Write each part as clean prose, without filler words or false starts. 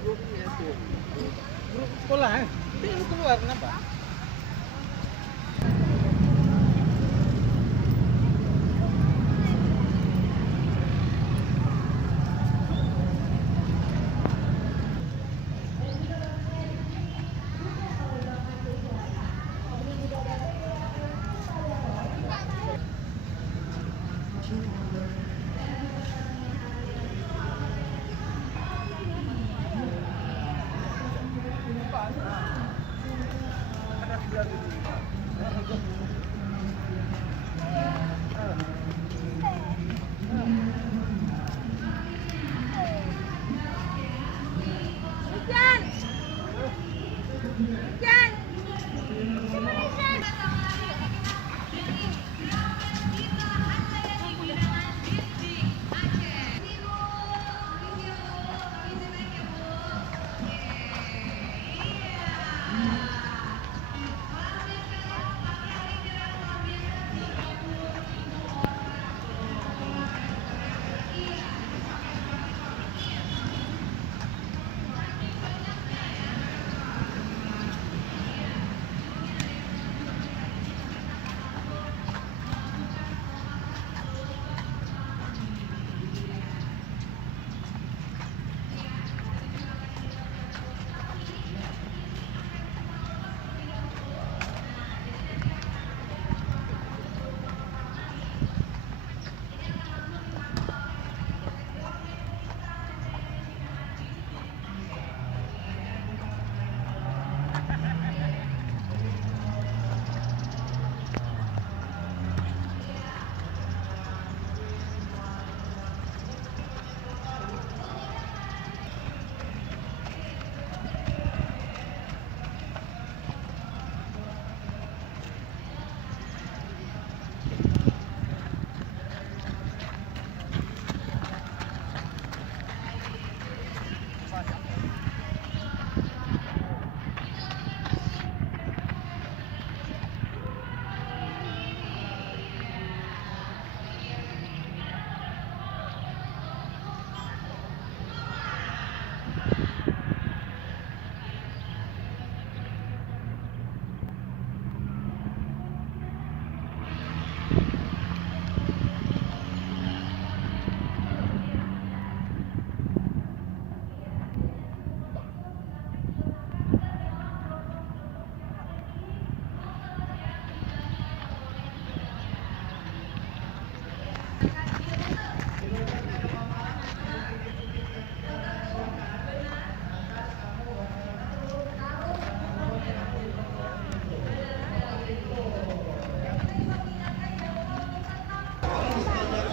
Grup sekolah, itu keluar kenapa?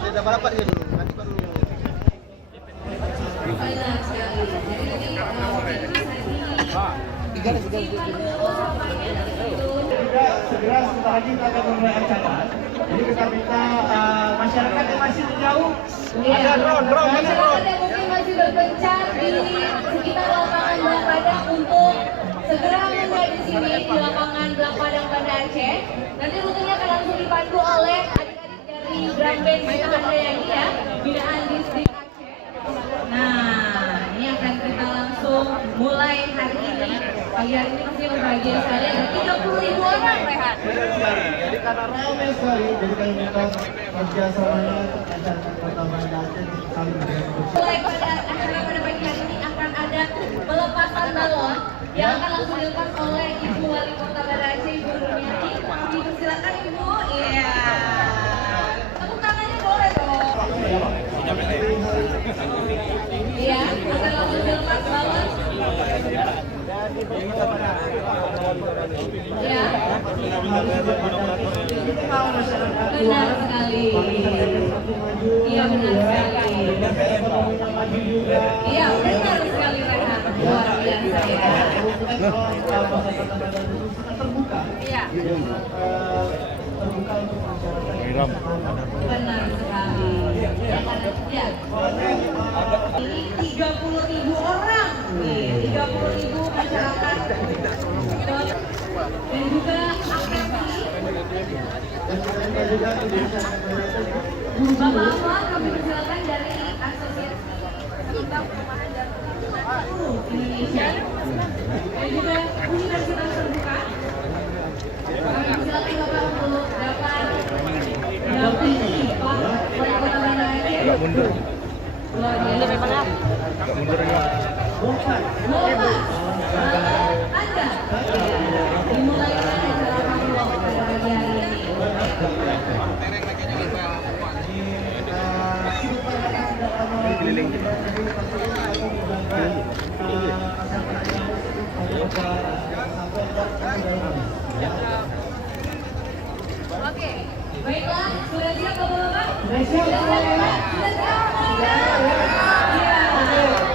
Sudah berapa dia dulu? Nanti baru. Segera sebentar lagi kita akan memulai acara. Jadi kita minta masyarakat yang masih jauh, ada drone, masyarakat yang mungkin masih berpencar di sekitar lapangan Blang Padang untuk segera mulai di sini di lapangan Blang Padang Banda Aceh. Nanti rutenya akan langsung dipandu oleh adik-adik dari drum band kita ada yang ini ya, binaan distrik Aceh. Nah, ini akan kita langsung mulai hari ini. Pagi hari ini pasti berbahagia sekali, ada 30.000 orang, Rehan. Jadi karena ramai sekali, jadi kami minta kerjasamanya masyarakat Kota Banda Aceh saling berkomunikasi. Mulai pada acara pada pagi hari ini akan ada pelepasan balon yang akan langsung dilepas oleh Ibu Wali Kota Banda Aceh, Ibu Rumiati. Silakan Ibu. Iya. Tepuk tangannya boleh dong. Iya, akan langsung dilepas balon. Ya. Benar sekali. Iya benar sekali. Iya benar sekali Rehan. Luar biasa ya. Terbuka. Iya. Terbuka untuk masyarakat. Benar sekali. Ya. Ini 30.000 orang. 30.000 masyarakat. Dan juga atraksi. Bapak-bapak kami persilakan dari Asosiasi Perumahan dan Indonesia dan juga universitas terbuka. Kami silakan Bapak untuk dapat mendampingi Pak Wali Kota Banda Aceh. Luar biasa. Lepas Anda dimulaikan acara Aminullah pada pagi hari ini. Oke, baiklah, sudah siap Bapak-Bapak? Sudah siap, Bapak? Sudah siap? Iya.